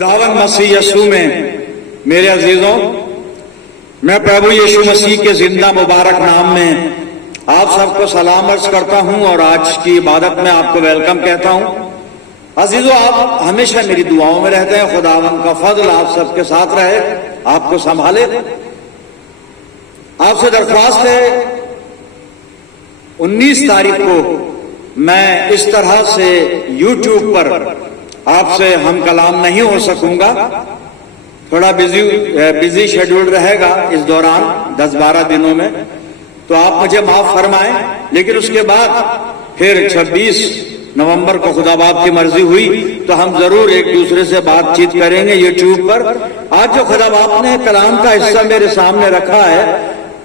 खुदावन मसीह यीशु में मेरे अजीजों, मैं प्रभु यीशु मसीह के जिंदा मुबारक नाम में आप सबको सलाम अर्ज करता हूं और आज की इबादत में आपको वेलकम कहता हूं। अजीजों, आप हमेशा मेरी दुआओं में रहते हैं। खुदावन का फजल आप सबके साथ रहे, आपको संभाले। आपसे दरख्वास्त है, 19 तारीख को मैं इस तरह से YouTube पर आपसे हम कलाम नहीं हो सकूंगा। थोड़ा बिजी शेड्यूल रहेगा इस दौरान 10-12 दिनों में, तो आप मुझे माफ फरमाएं। लेकिन उसके बाद फिर 26 नवंबर को खुदा बाप की मर्जी हुई तो हम जरूर एक दूसरे से बातचीत करेंगे YouTube पर। आज जो खुदा बाप ने कलाम का हिस्सा मेरे सामने रखा है,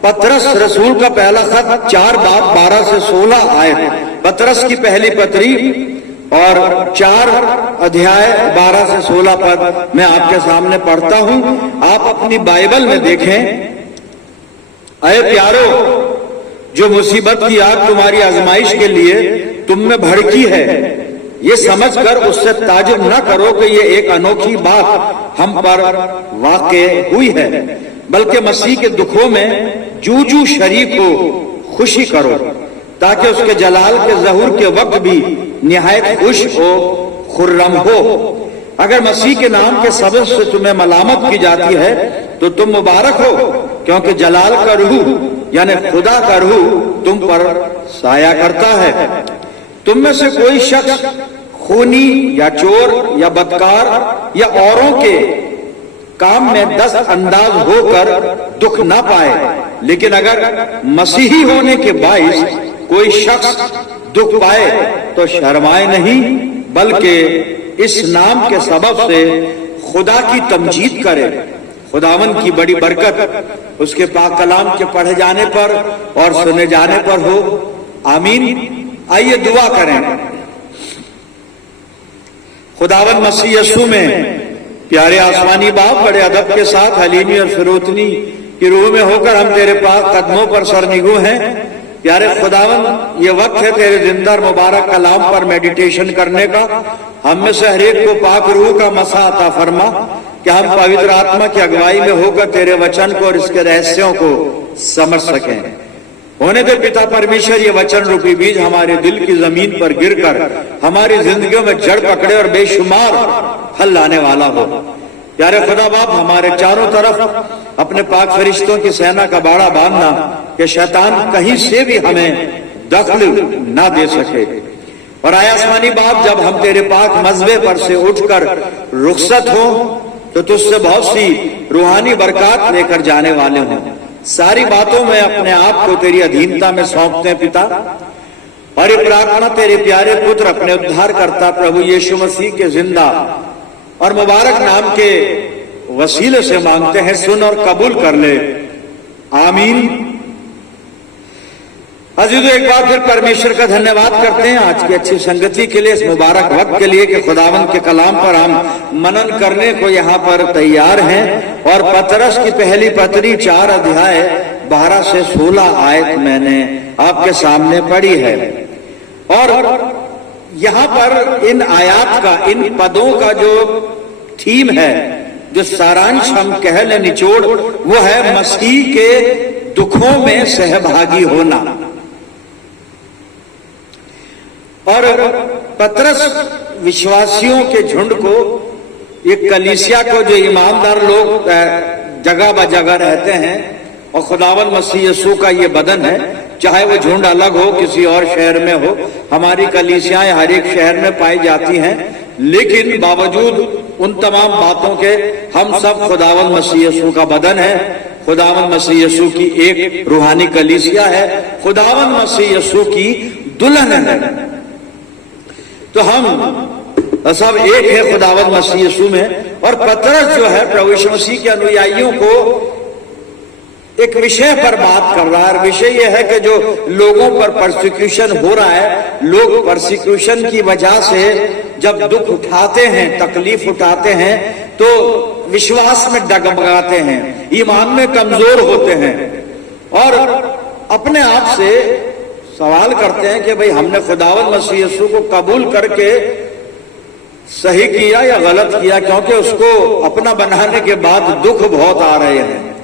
पतरस रसूल का पहला खत 4 बाब 12 से 16 आए। पतरस की पहली पत्री और 4 अध्याय 12 से 16 पद मैं आपके सामने पढ़ता हूं। आप अपनी बाइबल में देखें। अये प्यारो, जो मुसीबत की आग तुम्हारी आजमाइश के लिए तुम में भड़की है, ये समझकर उससे ताजुब न करो कि ये एक अनोखी बात हम पर वाक़े हुई है, बल्कि मसीह के दुखों में जूजू शरीक हो खुशी करो, ताकि उसके जलाल के ज़हूर के वक्त भी निहायत खुश हो खुर्रम हो। अगर मसीह के नाम के सबब से तुम्हें मलामत की जाती है तो तुम मुबारक हो, क्योंकि जलाल का रूह यानी खुदा का रूह तुम पर साया करता है। तुम में से कोई शख्स खूनी या चोर या बदकार या औरों के काम में 10 अंदाज होकर दुख ना पाए, लेकिन अगर मसीही होने के बाइस कोई शख्स दुख पाए तो शर्माए नहीं, बल्कि इस नाम के सबब से खुदा की तमजीद करे। खुदावन की बड़ी बरकत उसके पाक कलाम के पढ़े जाने पर और सुने जाने पर हो, आमीन। आइए दुआ करें। खुदावन मसीह यीशु में प्यारे आसमानी बाप, बड़े अदब के साथ हलीमी और फिरोतनी की रूह में होकर हम तेरे पाक कदमों पर सरनिगू हैं। प्यारे खुदावन, ये वक्त है तेरे जिंदा और मुबारक कलाम पर मेडिटेशन करने का। हम में से हर एक को पाक रूह का मसा अता फरमा कि हम पवित्र आत्मा की अगुवाई में होकर तेरे वचन को और इसके रहस्यों को समझ सकें। होने दे पिता परमेश्वर, ये वचन रूपी बीज हमारे दिल की जमीन पर गिरकर हमारी जिंदगियों में जड़ पकड़े और बेशुमार फल लाने वाला हो। प्यारे खुदा बाप, हमारे चारों तरफ अपने पाक फरिश्तों की सेना का बाड़ा बांधना कि शैतान कहीं से भी हमें दखल ना दे सके। और आया आसमानी बाप, जब हम तेरे पाक मजबे पर से उठकर रुखसत हो तो तुझसे बहुत सी रूहानी बरकत लेकर जाने वाले हों। सारी बातों में अपने आप को तेरी अधीनता में सौंपते हैं पिता, और ये प्रार्थना तेरे प्यारे पुत्र अपने उद्धार करता प्रभु यीशु मसीह के जिंदा और मुबारक नाम के वसीले से मांगते हैं। सुन और कबूल कर ले, आमीन। अजीजों, एक बार फिर परमेश्वर का धन्यवाद करते हैं आज की अच्छी संगति के लिए, इस मुबारक वक्त के लिए कि खुदावन के कलाम पर हम मनन करने को यहाँ पर तैयार हैं। और पतरस की पहली पत्री 4 अध्याय 12 से 16 आयत मैंने आपके सामने पढ़ी है। और यहाँ पर इन आयात का, इन पदों का जो थीम है, जो सारांश हम कह लें, निचोड़, वो है मसीह के दुखों में सहभागी होना। और पतरस विश्वासियों के झुंड को, एक कलीसिया को, जो ईमानदार लोग जगह ब जगह रहते हैं, और खुदावन मसीह यीशु का ये बदन है, चाहे वो झुंड अलग हो, किसी और शहर में हो। हमारी कलीसियाएं हर एक शहर में पाई जाती हैं, लेकिन बावजूद उन तमाम बातों के हम सब खुदावन मसीह यीशु का बदन है। खुदावन मसीह यीशु की एक रूहानी कलीसिया है, खुदावन मसीह यीशु की दुल्हन है। तो हम सब एक है खुदावन मसीह यीशु में। और पतरस जो है प्रभु यीशु मसीह के अनुयायियों को एक विषय पर बात कर रहा है। विषय यह है कि जो लोगों पर परसिक्यूशन हो रहा है, लोग परसिक्यूशन की वजह से जब दुख उठाते हैं, तकलीफ उठाते हैं, तो विश्वास में डगमगाते हैं, ईमान में कमजोर होते हैं और अपने आप से सवाल करते हैं कि भाई हमने खुदावंद मसीह यीशु को कबूल करके सही किया या गलत किया, क्योंकि उसको अपना बनाने के बाद दुख बहुत आ रहे हैं।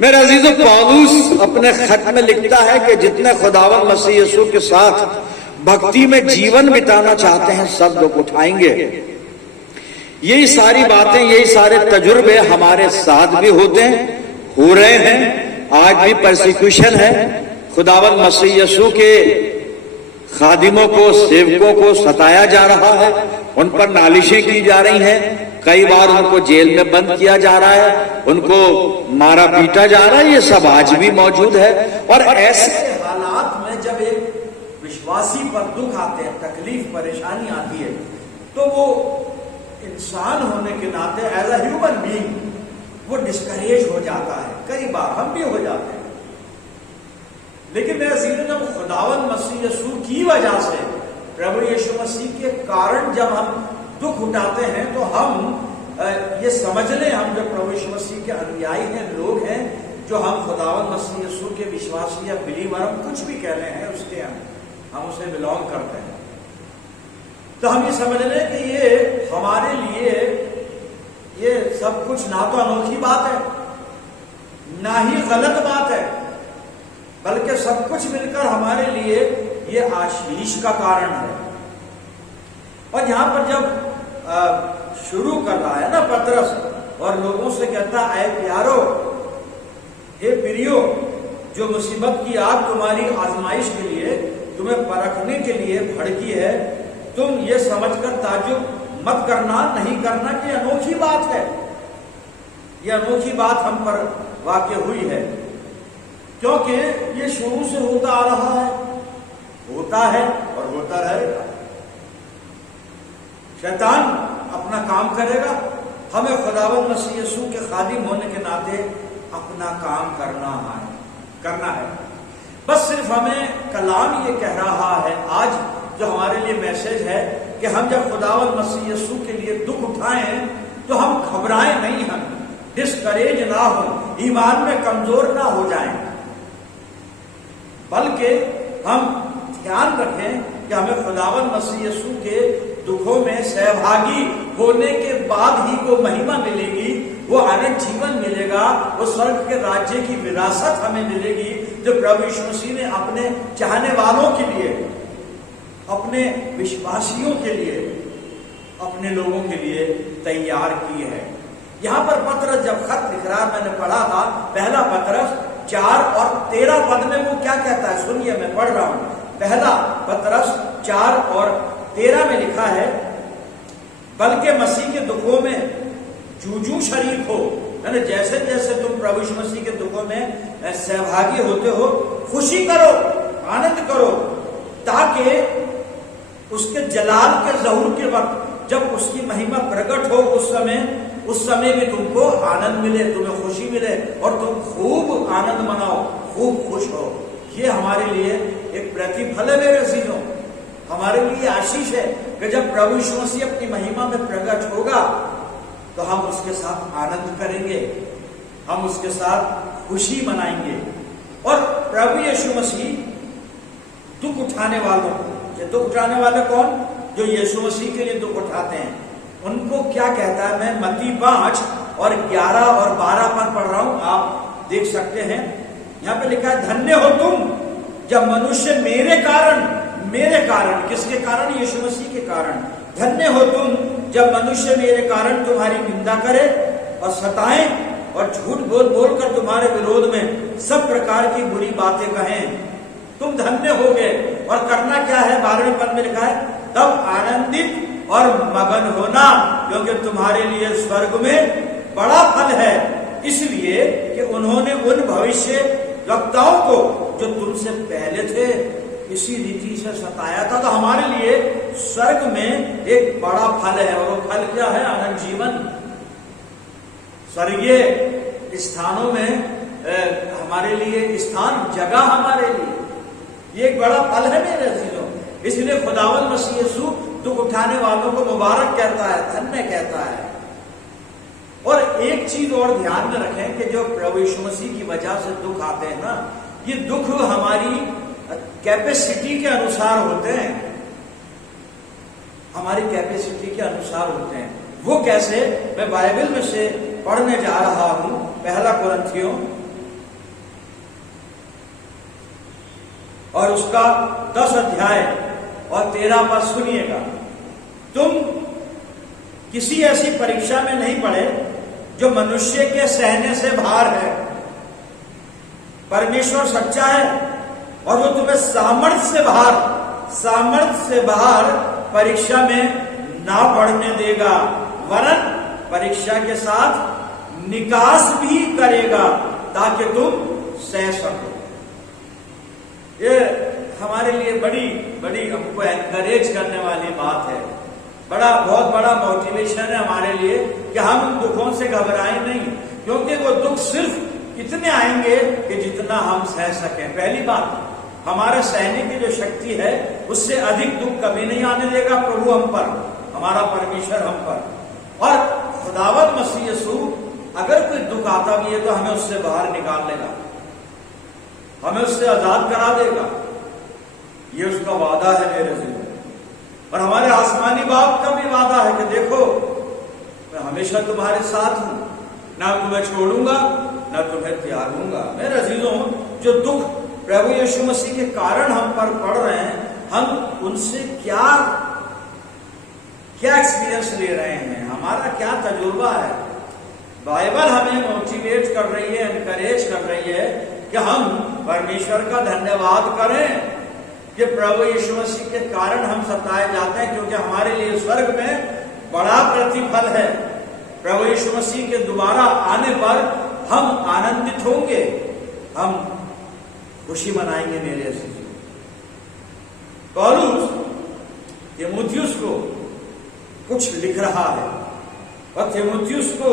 मेरे अजीजों, पौलुस अपने खत में लिखता है कि जितने खुदावंद मसीह यीशु के साथ भक्ति में जीवन बिताना चाहते हैं सब दुख उठाएंगे। यही सारी बातें, यही सारे तजुर्बे हमारे साथ भी होते हैं, हो रहे हैं। आज भी परसिक्यूशन है, खुदावंद मसीह यीशु के खादिमों को, सेवकों को सताया जा रहा है, उन पर नालिशें की जा रही हैं, कई बार उनको जेल में बंद किया जा रहा है, उनको मारा पीटा जा रहा है। ये सब आज भी मौजूद है। और ऐसे हालात में जब एक विश्वासी पर दुख आते हैं, तकलीफ, परेशानी आती है, तो वो इंसान होने के नाते एज अ ह्यूमन बीइंग वो डिस्करेज हो जाता है। कई बार हम भी हो जाते हैं। लेकिन मेरे जीवन जब खुदावंद मसीह यीशु की वजह से, प्रभु यीशु मसीह के कारण जब हम दुख उठाते हैं, तो हम ये समझ लें, हम जब प्रभु यीशु मसीह के अनुयायी हैं, लोग हैं, जो हम खुदावंद मसीह यीशु के विश्वासी या बिलीवर, हम कुछ भी कह रहे हैं, उसके हम उसे बिलोंग करते हैं, तो हम ये समझ लें कि ये हमारे लिए ये सब कुछ ना तो अनोखी बात है, ना ही गलत बात है, बल्कि सब कुछ मिलकर हमारे लिए ये आशीष का कारण है। और यहां पर जब शुरू कर रहा है ना पतरस, और लोगों से कहता है, प्यारो, हे प्रियो, जो मुसीबत की आग तुम्हारी आजमाइश के लिए, तुम्हें परखने के लिए भड़की है, तुम ये समझकर ताज्जुब मत करना, नहीं करना कि अनोखी बात है। यह अनोखी बात हम पर वाक़ई हुई है, क्योंकि ये शुरू से होता आ रहा है, होता है और होता रहेगा। शैतान अपना काम करेगा, हमें खुदावंद मसीह यीशु के खादिम होने के नाते अपना काम करना है। बस सिर्फ हमें कलाम ये कह रहा है आज, जो हमारे लिए मैसेज है, कि हम जब खुदावंद मसीह यीशु के लिए दुख उठाएं तो हम घबराएं नहीं, हम डिस्करेज ना हो, ईमान में कमजोर ना हो जाएं, बल्कि हम ध्यान रखें कि हमें खुदावंद मसीह यीशु के दुखों में सहभागी होने के बाद ही वो महिमा मिलेगी, वो अनंत जीवन मिलेगा, वो स्वर्ग के राज्य की विरासत हमें मिलेगी, जो प्रभु यीशु मसीह ने अपने चाहने वालों के लिए, अपने विश्वासियों के लिए, अपने लोगों के लिए तैयार की है। यहां पर पतरस जब खत लिख रहा, मैंने पढ़ा था पहला पतरस 4 और 13 पद में वो क्या कहता है, सुनिए, मैं पढ़ रहा हूं। पहला पतरस 4 और 13 में लिखा है, बल्कि मसीह के दुखों में जूझू शरीक हो, यानी जैसे जैसे तुम प्रभु यीशु मसीह के दुखों में सहभागी होते हो, खुशी करो, आनंद करो, ताकि उसके जलाल के ज़हूर के वक्त जब उसकी महिमा प्रकट हो, उस समय भी तुमको आनंद मिले, तुम्हें खुशी मिले, और तुम खूब आनंद मनाओ, खूब खुश हो। ये हमारे लिए एक प्रतिफल है मेरे अजीजों, हमारे लिए आशीष है कि जब प्रभु यीशु मसीह अपनी महिमा में प्रकट होगा तो हम उसके साथ आनंद करेंगे, हम उसके साथ खुशी मनाएंगे। और प्रभु यीशु मसीह दुख उठाने वालों को, ये दुख उठाने वाले कौन, जो यीशु मसीह के लिए दुख उठाते हैं, उनको क्या कहता है। मैं मत्ती 5 और 11 और 12 पद पढ़ रहा हूं, आप देख सकते हैं। यहां पे लिखा है, धन्य हो तुम जब मनुष्य मेरे कारण, किसके कारण, यीशु मसीह के कारण, धन्य हो तुम जब मनुष्य मेरे कारण तुम्हारी निंदा करे और सताएं और झूठ बोल कर तुम्हारे विरोध में सब प्रकार की बुरी बातें कहें। तुम धन्य हो गए। और करना क्या है, 12वें पद में लिखा है, तब आनंदित और मगन होना, क्योंकि तुम्हारे लिए स्वर्ग में बड़ा फल है, इसलिए कि उन्होंने उन भविष्य वक्ताओं को जो तुमसे पहले थे इसी रीति से सताया था। तो हमारे लिए स्वर्ग में एक बड़ा फल है, और वो फल क्या है, अनंत जीवन। स्वर्गीय स्थानों में हमारे लिए स्थान, जगह हमारे लिए ये एक बड़ा फल है मेरे अजीजों। इसलिए खुदावंद मसीह यीशु दुख उठाने वालों को मुबारक कहता है, धन्य कहता है। और एक चीज और ध्यान में रखें कि जो प्रभु यीशु मसीह की वजह से दुख आते हैं ना, ये दुख हमारी कैपेसिटी के अनुसार होते हैं। हमारी कैपेसिटी के अनुसार होते हैं। वो कैसे, मैं बाइबल में से पढ़ने जा रहा हूं, पहला कुरिन्थियों और उसका 10 अध्याय और 13 पद सुनिएगा। तुम किसी ऐसी परीक्षा में नहीं पड़े जो मनुष्य के सहने से बाहर है। परमेश्वर सच्चा है और वो तुम्हें सामर्थ्य से बाहर परीक्षा में ना पड़ने देगा, वरन परीक्षा के साथ निकास भी करेगा ताकि तुम सह सको। ये हमारे लिए बड़ी हमको एनकरेज करने वाली बात है, बहुत बड़ा मोटिवेशन है हमारे लिए कि हम उन दुखों से घबराएं नहीं, क्योंकि वो दुख सिर्फ इतने आएंगे कि जितना हम सह सकें। पहली बात, हमारे सहने की जो शक्ति है उससे अधिक दुख कभी नहीं आने देगा प्रभु हम पर, हमारा परमेश्वर हम पर। और खुदावंद मसीह यीशु अगर कोई दुख आता भी है तो हमें उससे बाहर निकाल लेगा, हमें उससे आजाद करा देगा। ये उसका वादा है मेरे जिंदगी। और हमारे आसमानी बाप का भी वादा है कि देखो मैं हमेशा तुम्हारे साथ हूं, ना तुम्हें छोड़ूंगा ना तुम्हें त्यागूंगा। मेरे अजीजों, जो दुख प्रभु यीशु मसीह के कारण हम पर पड़ रहे हैं, हम उनसे क्या एक्सपीरियंस ले रहे हैं, हमारा क्या तजुर्बा है। बाइबल हमें मोटिवेट कर रही है, एनकरेज कर रही है कि हम परमेश्वर का धन्यवाद करें कि प्रभु यीशु मसीह के कारण हम सताए जाते हैं, क्योंकि हमारे लिए स्वर्ग में बड़ा प्रतिफल है। प्रभु यीशु मसीह के दोबारा आने पर हम आनंदित होंगे, हम खुशी मनाएंगे। मेरे अजीजों, पौलुस तीमुथियुस को कुछ लिख रहा है और तीमुथियुस को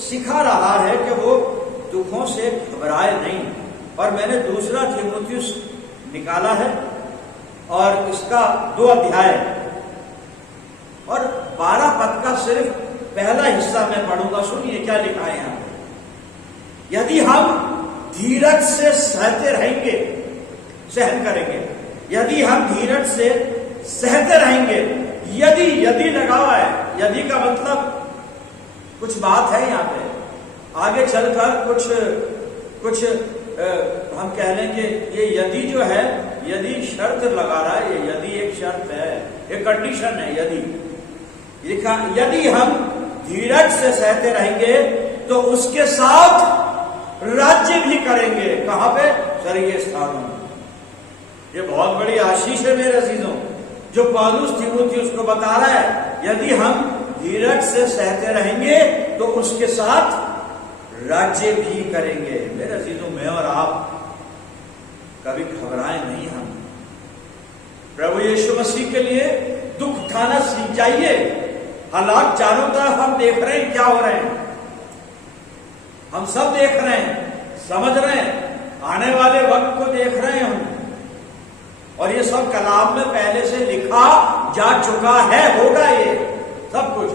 सिखा रहा है कि वो दुखों से घबराए नहीं। और मैंने दूसरा तीमुथियुस निकाला है और इसका 2 अध्याय और 12 पद का सिर्फ पहला हिस्सा मैं पढ़ूंगा। सुनिए क्या लिखा है यहां पे। यदि हम धीरज से सहते रहेंगे, सहन करेंगे, यदि हम धीरज से सहते रहेंगे, यदि लगा हुआ है, यदि का मतलब कुछ बात है यहाँ पे, आगे चलकर कुछ हम कह लेंगे ये यदि जो है, यदि शर्त लगा रहा है, ये यदि एक शर्त है, एक कंडीशन है। यदि हम धीरज से सहते रहेंगे तो उसके साथ राज्य भी करेंगे। कहां पे? स्वर्गीय स्थानों में। ये बहुत बड़ी आशीष है मेरे अजीजों, जो पौलुस तीमुथियुस को बता रहा है। यदि हम धीरज से सहते रहेंगे तो उसके साथ राज्य भी करेंगे। मेरे अजीजों, मैं और आप कभी घबराए नहीं। हम प्रभु यीशु मसीह के लिए दुख उठाना सीख जाइए। हालात चारों तरफ हम देख रहे हैं क्या हो रहे हैं, हम सब देख रहे हैं, समझ रहे हैं, आने वाले वक्त को देख रहे हैं हम, और ये सब कलाम में पहले से लिखा जा चुका है, होगा ये सब कुछ।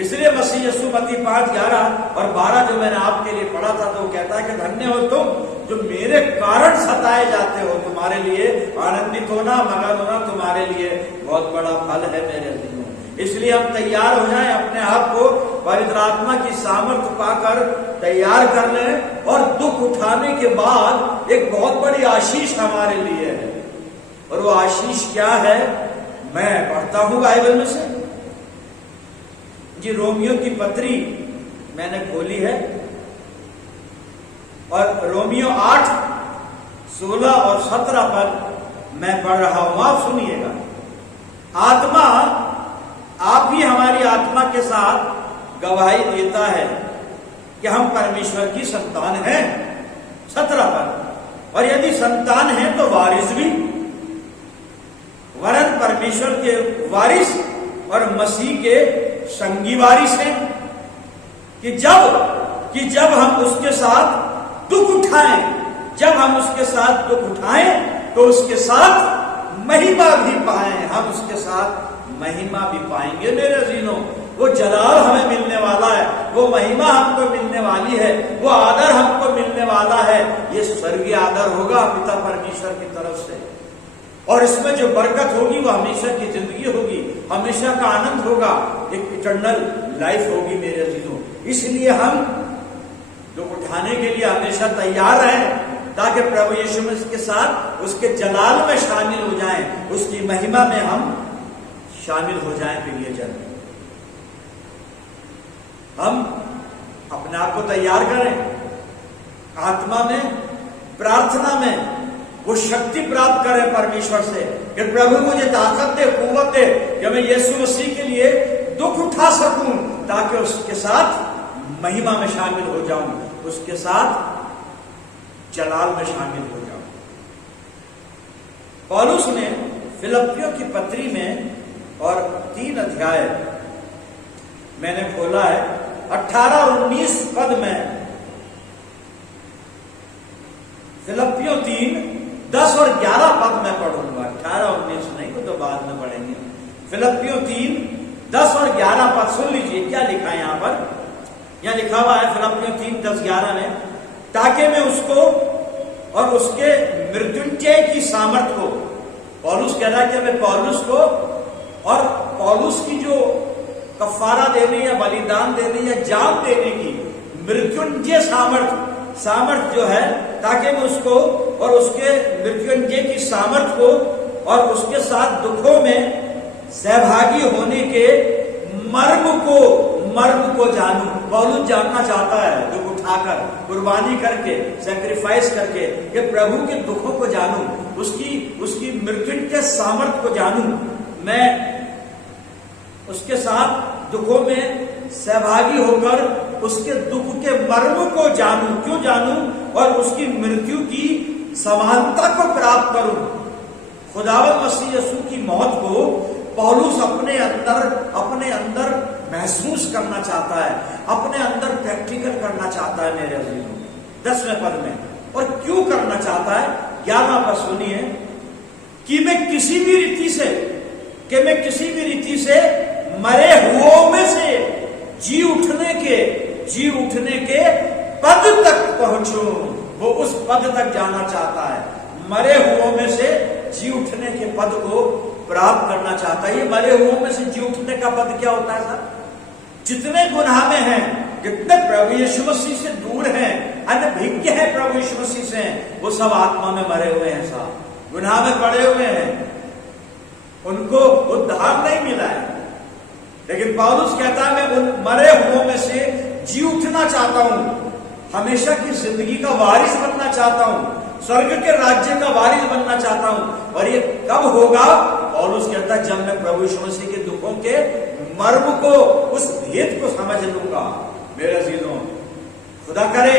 इसलिए मसीह यीशु मत्ती 5:11 और 12 जो मैंने आपके लिए पढ़ा था, तो वो कहता है कि धन्य हो तुम जो मेरे कारण सताए जाते हो, तुम्हारे लिए आनंदित होना, मगन होना तुम्हारे लिए बहुत बड़ा फल है मेरे अजीजों। इसलिए हम तैयार हो जाएं, अपने आप को पवित्र आत्मा की सामर्थ्य पाकर तैयार कर लें, और दुख उठाने के बाद एक बहुत बड़ी आशीष हमारे लिए है। और वो आशीष क्या है? मैं पढ़ता हूं बाइबल में से जी। रोमियो की पत्री मैंने खोली है और रोमियो 8:16 और 17 पद मैं पढ़ रहा हूं, आप सुनिएगा। आत्मा आप ही हमारी आत्मा के साथ गवाही देता है कि हम परमेश्वर की संतान हैं। 17 पद। और यदि संतान है तो वारिस भी, वरन परमेश्वर के वारिस और मसीह के संगी वारिस हैं, कि जब हम उसके साथ दुख उठाएं, जब हम उसके साथ दुख उठाएं तो उसके साथ महिमा भी पाएं। हम उसके साथ महिमा भी पाएंगे मेरे अजीजों। वो जलाल हमें मिलने वाला है, वो महिमा हमको मिलने वाली है, वो आदर हमको मिलने वाला है। ये स्वर्गीय आदर होगा पिता परमेश्वर की तरफ से, और इसमें जो बरकत होगी वो हमेशा की जिंदगी होगी। हमेशा का आनंद होगा, एक इटर्नल लाइफ होगी मेरे अजीजों। इसलिए हम दुख उठाने के लिए हमेशा तैयार रहें, ताकि प्रभु यीशु मसीह के साथ उसके जलाल में शामिल हो जाएं, उसकी महिमा में हम शामिल हो जाएं प्रियजन। हम अपने आप को तैयार करें, आत्मा में, प्रार्थना में वो शक्ति प्राप्त करें परमेश्वर से कि प्रभु मुझे ताकत दे, कुव्वत दे कि मैं यीशु मसीह के लिए दुख उठा सकूं, ताकि उसके साथ महिमा में शामिल हो जाऊं, उसके साथ जलाल में शामिल हो जाऊं। पौलुस ने फिलिप्पियों की पत्री में और 3 अध्याय मैंने खोला है, 18 और 19 पद में, फिलिप्पियों 3, 10 और 11 पद में पढ़ूंगा, 18 और 19 नहीं, तो बाद में पढ़ेंगे। फिलिप्पियों 3, 10 और 11 पद सुन लीजिए क्या लिखा है यहां पर। यहां लिखा हुआ है फिलिप्पियों 3, 10, 11 में, ताकि मैं उसको और उसके मृत्युंजय की सामर्थ को, पौलुस कह रहा है कि मैं पौलुस को और पौलुस की जो कफारा देने या बलिदान देने या जान देने की मृत्युंजय सामर्थ जो है, ताकि मैं उसको और उसके मृत्युंजय की सामर्थ को और उसके साथ दुखों में सहभागी होने के मर्म को जानूं। पौलुस जानना चाहता है, दुख उठाकर, कुर्बानी करके, सैक्रिफाइस करके, कि प्रभु के दुखों को जानूं, उसकी मृत्युंजय सामर्थ को जानूं, मैं उसके साथ दुखों में सहभागी होकर उसके दुख के मर्म को जानूं। क्यों जानूं? और उसकी मृत्यु की समानता को प्राप्त करूं। खुदावंद मसीह यीशु की मौत को पौलुस अपने अंदर महसूस करना चाहता है, अपने अंदर प्रैक्टिकल करना चाहता है मेरे अजीजों। 10वें पद में, और क्यों करना चाहता है? 11वां पद सुनिए, कि मैं किसी भी रीति से मरे हुओं में से जी उठने के पद तक पहुंचूं। वो उस पद तक जाना चाहता है, मरे हुओं में से जी उठने के पद को प्राप्त करना चाहता है। ये मरे हुओं में से जी उठने का पद क्या होता है साहब? जितने गुनाह में हैं, जितने प्रभु यीशु मसीह से दूर हैं, अनभिज्ञ हैं प्रभु यीशु मसीह से, वो सब आत्मा में मरे हुए हैं साहब, गुनाह में पड़े हुए हैं, उनको उद्धार नहीं मिला है। लेकिन पौलुस कहता है मैं उन मरे हुओं में से जी उठना चाहता हूं, हमेशा की जिंदगी का वारिस बनना चाहता हूं, स्वर्ग के राज्य का वारिस बनना चाहता हूं। और ये कब होगा? पौलुस कहता है जब मैं प्रभु यीशु मसीह के दुखों के मर्म को, उस भेद को समझ लूंगा। मेरे अजीजों, खुदा करे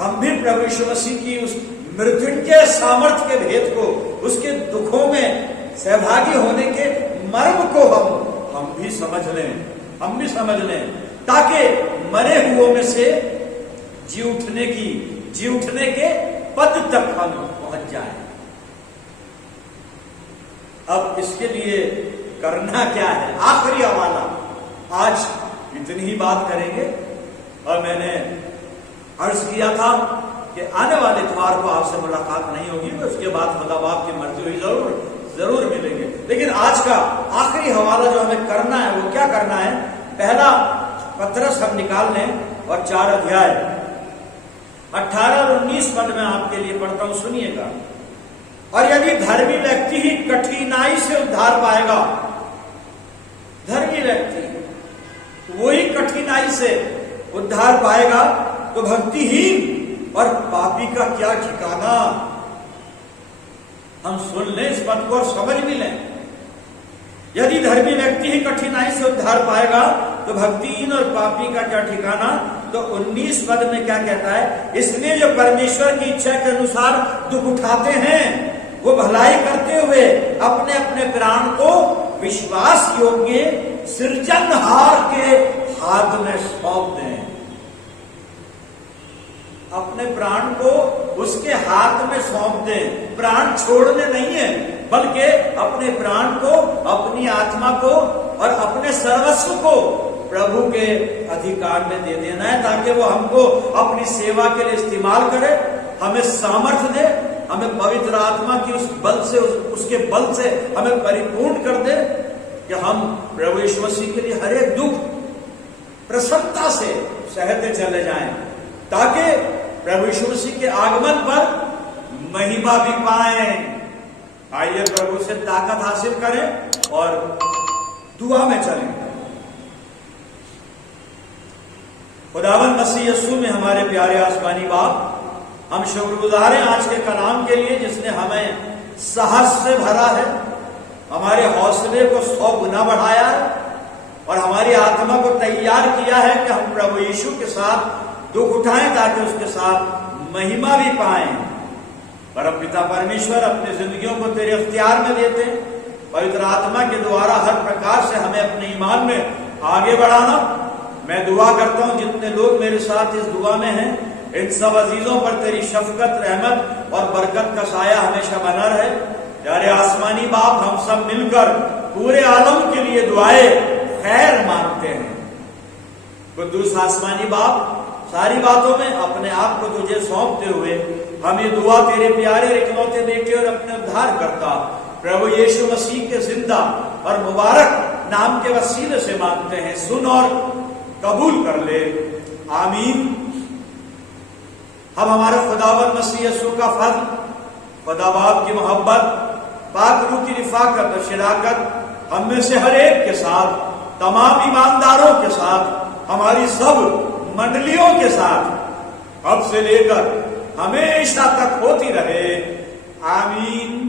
हम भी प्रभु यीशु मसीह की उस मृत्युंजय सामर्थ्य के भेद को, उसके दुखों में सहभागी होने के मर्म को हम भी समझ लें, ताकि मरे हुओं में से जी उठने के पद तक हम पहुंच जाएं। अब इसके लिए करना क्या है? आखिरी हवाला, आज इतनी ही बात करेंगे। और मैंने अर्ज किया था कि आने वाले इतवार को आपसे मुलाकात नहीं होगी, उसके बाद खुदा बाप की मर्जी हुई जरूर मिलेंगे। लेकिन आज का आखिरी हवाला जो हमें करना है, वो क्या करना है? पहला पत्रस हम निकाल लें और 4 अध्याय 18 और 19 पद में आपके लिए पढ़ता हूं, सुनिएगा। और यदि धर्मी व्यक्ति ही कठिनाई से उद्धार पाएगा, धर्मी व्यक्ति वही कठिनाई से उद्धार पाएगा, तो भक्तिहीन और पापी का क्या ठिकाना। हम सुन लें इस पद को और समझ भी लें। यदि धर्मी व्यक्ति ही कठिनाई से उद्धार पाएगा, तो भक्तिहीन और पापी का क्या ठिकाना। तो 19 पद में क्या कहता है? इसलिए जो परमेश्वर की इच्छा के अनुसार दुख उठाते हैं, वो भलाई करते हुए अपने अपने प्राण को विश्वास योग्य सृजनहार के हाथ में सौंप दें। अपने प्राण को उसके हाथ में सौंप दें। प्राण छोड़ने नहीं है, बल्कि अपने प्राण को, अपनी आत्मा को और अपने सर्वस्व को प्रभु के अधिकार में दे देना है, ताकि वो हमको अपनी सेवा के लिए इस्तेमाल करे, हमें सामर्थ्य दे, हमें पवित्र आत्मा की उस बल से, उसके बल से हमें परिपूर्ण कर दे। कि हम प्रभु यीशु मसीह के लिए हर एक दुख प्रसन्नता से सहते चले जाएं, ताकि प्रभु यीशु मसीह के आगमन पर महिमा भी पाएं। आइए प्रभु से ताकत हासिल करें और दुआ में चलें। खुदावंद मसीह यीशु में हमारे प्यारे आसमानी बाप, हम शुक्रगुजार हैं आज के कलाम के लिए, जिसने हमें साहस से भरा है, हमारे हौसले को 100 गुना बढ़ाया है और हमारी आत्मा को तैयार किया है कि हम प्रभु यीशु के साथ दुख उठाएं ताकि उसके साथ महिमा भी पाएं। परम पिता परमेश्वर अपनी जिंदगियों को तेरे अख्तियार में देते हैं। पवित्र आत्मा के द्वारा हर प्रकार से हमें अपने ईमान में आगे बढ़ाना। मैं दुआ करता हूं जितने लोग मेरे साथ इस दुआ में हैं, इन सब अजीजों पर तेरी शफकत, रहमत और बरकत का साया हमेशा बना रहे। प्यारे आसमानी बाप, हम सब मिलकर पूरे आलम के लिए दुआए खैर मांगते हैं। कुद्दूस आसमानी बाप, सारी बातों में अपने आप को तुझे सौंपते हुए हम ये दुआ तेरे प्यारे इकलौते बेटे और अपने उद्धार करता प्रभु यीशु मसीह के जिंदा और मुबारक नाम के वसीले से मांगते हैं। सुन और कबूल कर ले, आमीन। हम हमारे खुदावंद मसीह यीशु का फज़्ल, खुदा बाप की मोहब्बत, पाक रूह की रिफाकत और शराकत हम में से हर एक के साथ, तमाम ईमानदारों के साथ, हमारी सब मंडलियों के साथ अब से लेकर हमेशा तक होती रहे, आमीन।